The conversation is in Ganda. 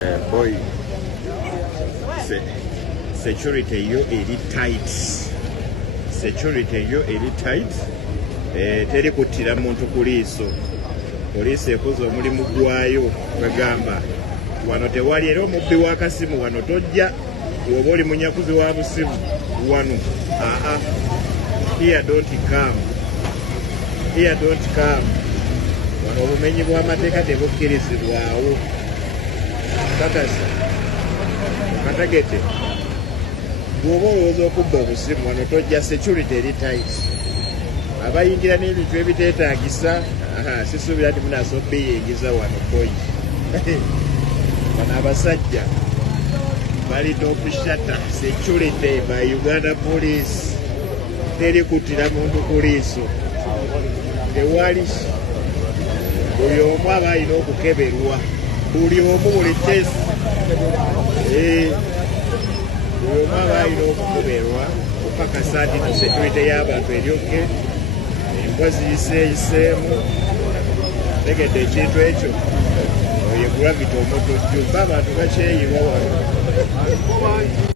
Boy, security yo eri tight. Security yo eri tight. Teri kuttira muntu ku liiso. Poliisi ekoze omulimu gwayo bagamba wano tewali era omubbi w'akasimu wano tojja woba oli munyakuzi wa busimu wano. Here don't come. Here don't come. Wano obumenyi bw'amateeka tebukkirizibwawo. Kakasa katagete bw'oba olowooza okubba obusimu wano tojja. Security eri tight. Abayingira n'ebintu ebiteetaagisa sisuubira nti munaaso biyingiza wano boy. Bano abasajja balina okushata security by Uganda Police. Teri kuttira muntu ku liiso. Tewali. Buli omu aba alina okukeberwa. Buli omu buli tesi. Buli omu aba alina okukeberwa okukakasa nti security y'abantu eryoke. Embwa ziyiseeyiseemu. Tegedde ekintu ekyo ye gravity omutujju. Abantu bakyeyiwa wano.